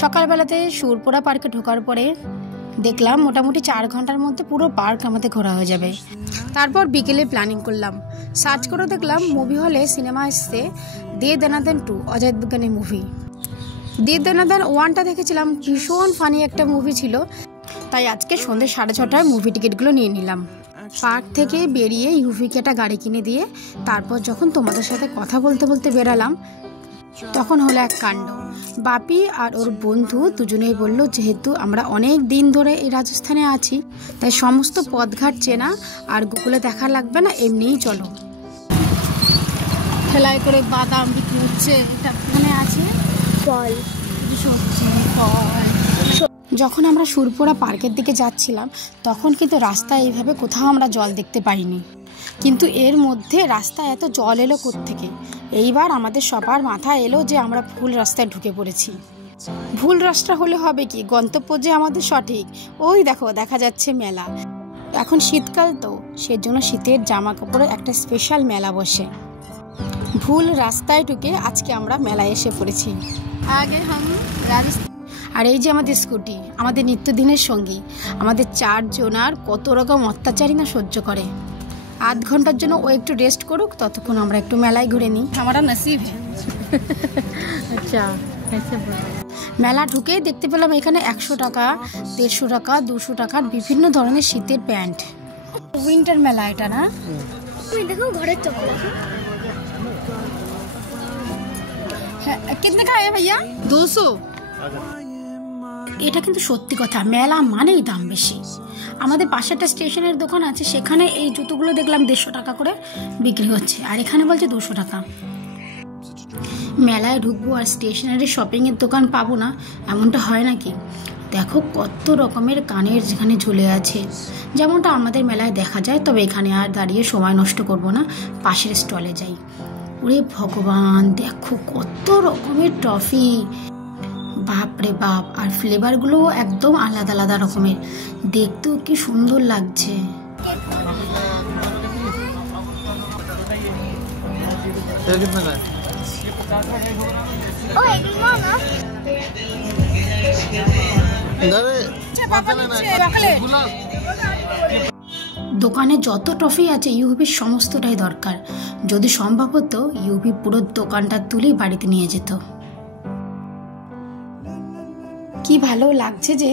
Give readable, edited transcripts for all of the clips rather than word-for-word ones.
সকালবেলাতে সুরপুরা পার্কে ঢোকার পরে দেখলাম মোটামুটি 4 ঘন্টার মধ্যে পুরো পার্ক আমাদের ঘোরা হয়ে যাবে। তারপর বিকেলে প্ল্যানিং করলাম, সার্চ করে দেখলাম মুভি হলে সিনেমা এসছে দে দনাদন 2 অজয় দেবগনের মুভি। দে দনাদন 1টা দেখেছিলাম, ভীষণ ফানি একটা মুভি ছিল, তাই আজকে সন্ধ্যে 6:30টায় মুভি টিকিটগুলো নিয়ে নিলাম। পার্ক থেকে বেরিয়ে ইউভিকে একটা গাড়ি কিনে দিয়ে তারপর যখন তোমাদের সাথে কথা বলতে বলতে বেরালাম তখন হলো এক কাণ্ড। বাপি আর ওর বন্ধু দুজনেই বলল যেহেতু আমরা অনেক দিন ধরে এই রাজস্থানে আছি তাই সমস্ত পথঘাট চেনা আর গুগলে দেখা লাগবে না, এমনিই চলো। ঠেলায় করে বাদাম বিক্রি হচ্ছে, এটা এখানে আছে ফল। যখন আমরা সুরপুরা পার্কের দিকে যাচ্ছিলাম তখন কিন্তু রাস্তায় এইভাবে কোথাও আমরা জল দেখতে পাইনি, কিন্তু এর মধ্যে রাস্তায় এত জল এলো কোত্থেকে। এইবার আমাদের সবার মাথায় এলো যে আমরা ভুল রাস্তায় ঢুকে পড়েছি। ভুল রাস্তা হলে হবে কি, গন্তব্য যে আমাদের সঠিক। ওই দেখো দেখা যাচ্ছে মেলা, এখন শীতকাল তো সেজন্য শীতের জামা কাপড়ের একটা স্পেশাল মেলা বসে। ভুল রাস্তায় ঢুকে আজকে আমরা মেলায় এসে পড়েছি। আগে আর এই যে আমাদের স্কুটি, আমাদের নিত্যদিনের সঙ্গী। আমাদের 4 জনার কত রকম অত্যাচারই না সহ্য করে। আধ ঘন্টার জন্য ও একটু রেস্ট করুক, ততক্ষণ আমরা একটু মেলায় ঘুরে নিই। আমারা নসিব আচ্ছা। মেলা ঢুকেই দেখতে পেলাম এখানে 100 টাকা, 150 টাকা, 200 টাকার বিভিন্ন ধরনের শীতের প্যান্ট। উইন্টার মেলা এটা না? দেখো ঘরের চকলেট। হ্যাঁ, কিতনে কা है भैया? 200। এটা কিন্তু সত্যি কথা, মেলা মানেই দাম বেশি। আমাদের পাশে একটা স্টেশনের দোকান আছে, সেখানে এই জুতোগুলো দেখলাম 150 টাকা করে বিক্রি হচ্ছে, আর এখানে বলছে 200 টাকা। মেলায় ঢুকবো আর স্টেশনারি শপিংয়ের দোকান পাবো না এমনটা হয় নাকি? দেখো কত রকমের কানের যেখানে ঝুলে আছে, যেমনটা আমাদের মেলায় দেখা যায়। তবে এখানে আর দাঁড়িয়ে সময় নষ্ট করব না, পাশের স্টলে যাই। ওরে ভগবান, দেখো কত রকমের টফি, বাপরে বাপ! আর ফ্লেভারগুলো একদম আলাদা আলাদা রকমের, দেখতেও কি সুন্দর লাগছে। দোকানে যত টফি আছে ইউভির সমস্তটাই দরকার। যদি সম্ভব হতো ইউভি পুরো দোকানটা তুলে বাড়িতে নিয়ে যেত। কি ভালো লাগছে যে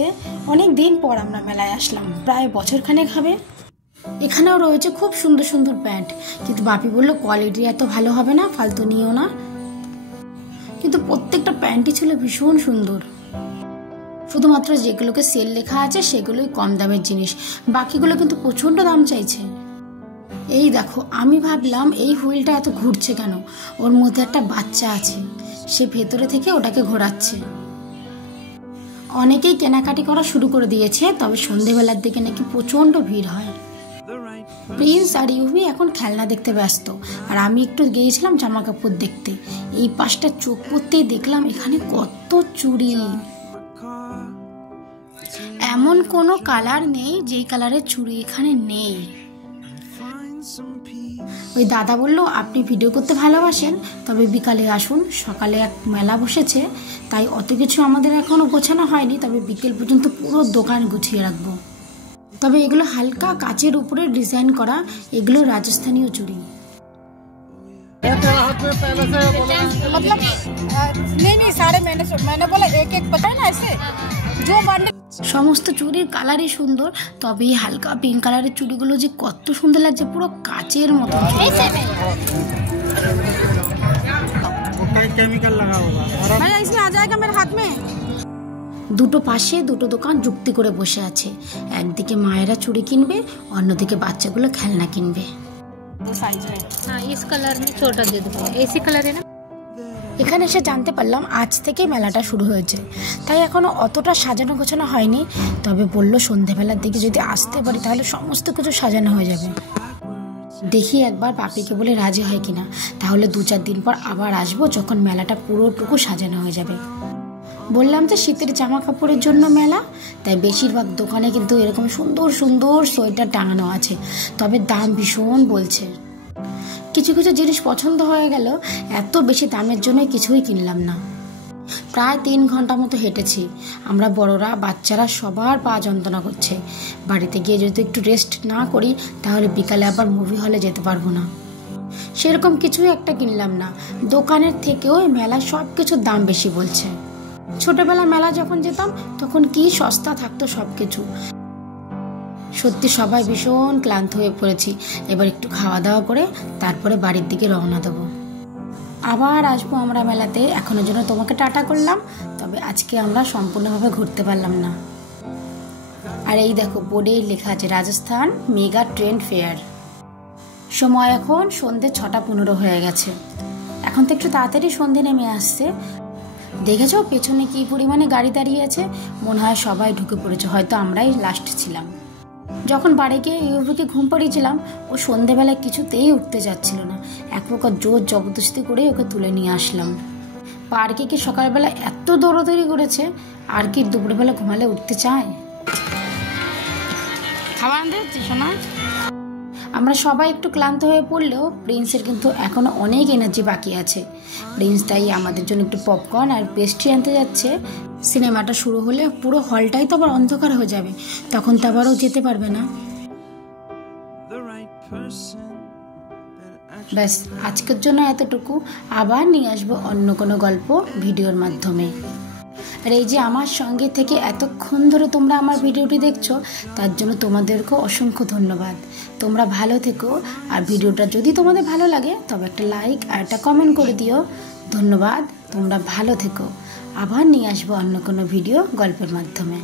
অনেক দিন পর আমরা মেলায় আসলাম, প্রায় বছরখানেক হবে। এখানেও রয়েছে খুব সুন্দর সুন্দর প্যান্ট, কিন্তু বাপি বললো কোয়ালিটি এত ভালো হবে না, ফালতু নিও না। কিন্তু প্রত্যেকটা প্যান্টই ছিল ভীষণ সুন্দর। শুধুমাত্র যেগুলোকে সেল লেখা আছে সেগুলোই কম দামের জিনিস, বাকিগুলো কিন্তু প্রচন্ড দাম চাইছে। এই দেখো, আমি ভাবলাম এই হুইলটা এত ঘুরছে কেন, ওর মধ্যে একটা বাচ্চা আছে, সে ভেতরে থেকে ওটাকে ঘোরাচ্ছে। অনেকেই কেনাকাটি করা শুরু করে দিয়েছে, তবে সন্ধেবেলার দিকে নাকি প্রচন্ড ভিড় হয়। প্রিন্স আর ইউভি এখন খেলনা দেখতে ব্যস্ত, আর আমি একটু গিয়েছিলাম জামা কাপড় দেখতে। এই পাশটা চোখ পড়তেই দেখলাম এখানে কত চুড়ি। এমন কোনো কালার নেই যেই কালারের চুড়ি এখানে নেই। ওই দাদা বলল আপনি ভিডিও করতে ভালোবাসেন, তবে বিকালে আসুন, সকালে এক মেলা বসেছে, তাই অত কিছু আমাদের এখনো গোছানো হয়নি, তবে বিকেল পর্যন্ত পুরো দোকান গুছিয়ে রাখবো। তবে এগুলো হালকা কাচের উপরে ডিজাইন করা, এগুলো রাজস্থানীয় চুড়ি। সমস্ত চুড়ির কালারই সুন্দর, তবে হালকা পিঙ্ক কালারের চুড়িগুলো যে কত সুন্দর লাগছে, পুরো কাচের মতো। দুটো পাশে দুটো দোকান যুক্তি করে বসে আছে, একদিকে মায়েরা চুড়ি কিনবে, অন্যদিকে বাচ্চাগুলো খেলনা কিনবে। এখানে এসে জানতে পারলাম আজ থেকে মেলাটা শুরু হয়েছে, তাই এখনো অতটা সাজানো গোছানো হয়নি, তবে বললো সন্ধেবেলার দিকে যদি আসতে পারি তাহলে সমস্ত কিছু সাজানো হয়ে যাবে। দেখি একবার বাপিকে বলে রাজি হয় কিনা, তাহলে 2-4 দিন পর আবার আসবো, যখন মেলাটা পুরোটুকু সাজানো হয়ে যাবে। বললাম যে শীতের জামা কাপড়ের জন্য মেলা, তাই বেশিরভাগ দোকানে কিন্তু এরকম সুন্দর সুন্দর সোয়েটার টাঙানো আছে, তবে দাম ভীষণ বলছে। কিছু কিছু জিনিস পছন্দ হয়ে গেল, এত বেশি দামের জন্য কিছুই কিনলাম না। প্রায় 3 ঘন্টা মতো হেঁটেছি। আমরা বড়রা বাচ্চারা সবার পা যন্ত্রণা করছে। বাড়িতে গিয়ে যদি একটু রেস্ট না করি তাহলে বিকালে আবার মুভি হলে যেতে পারবো না। সেরকম কিছুই একটা কিনলাম না। দোকানের থেকেও মেলায় সব কিছুর দাম বেশি বলছে। ছোটবেলা মেলা যখন যেতাম তখন কি সস্তা থাকতো সব কিছু। সত্যি সবাই ভীষণ ক্লান্ত হয়ে পড়েছি। এবার একটু খাওয়া দাওয়া করে তারপরে বাড়ির দিকে রওনা দেবো। আবার আসবো আমরা মেলাতে। এখনের জন্য তোমাকে টাটা করলাম, তবে আজকে আমরা সম্পূর্ণভাবে ঘুরতে পারলাম না। আর এই দেখো বোর্ডে লেখা আছে রাজস্থান মেগা ট্রেন্ড ফেয়ার। সময় এখন সন্ধ্যে 6:15 হয়ে গেছে। এখন তো একটু তাড়াতাড়ি সন্ধ্যে নেমে আসছে। দেখেছো পেছনে কি পরিমাণে গাড়ি দাঁড়িয়ে আছে? মনে হয় সবাই ঢুকে পড়েছে, হয়তো আমরাই লাস্ট ছিলাম। যখন বাড়ি গিয়ে ইউবিকে ঘুম পাড়িয়েছিলাম ও সন্ধেবেলায় কিছুতেই উঠতে যাচ্ছিল না। এক প্রকার জোর জবরদস্তি করে ওকে তুলে নিয়ে আসলাম। পার্কে কি সকালবেলা এত দৌড়াদৌড়ি করেছে, আর কি দুপুরবেলা ঘুমালে উঠতে চায়? খাবার আনতে যাচ্ছি সোনা। আমরা সবাই একটু ক্লান্ত হয়ে পড়লেও প্রিন্সের কিন্তু এখনো অনেক এনার্জি বাকি আছে। প্রিন্স তাই আমাদের জন্য একটু পপকর্ন আর পেস্ট্রি আনতে যাচ্ছে। সিনেমাটা শুরু হলে পুরো হলটাই তো আবার অন্ধকার হয়ে যাবে, তখন তো আবারও যেতে পারবে না। ব্যাস আজকের জন্য এতটুকু। আবার নিয়ে আসবো অন্য কোনো গল্প ভিডিওর মাধ্যমে। আর এই যে আমার সঙ্গে থেকে এতক্ষণ ধরে তোমরা আমার ভিডিওটি দেখছো, তার জন্য তোমাদেরকেও অসংখ্য ধন্যবাদ। তোমরা ভালো থেকো। আর ভিডিওটা যদি তোমাদের ভালো লাগে তবে একটা লাইক আর একটা কমেন্ট করে দিও। ধন্যবাদ, তোমরা ভালো থেকো। আবার নিয়ে আসবো অন্য কোনো ভিডিও গল্পের মাধ্যমে।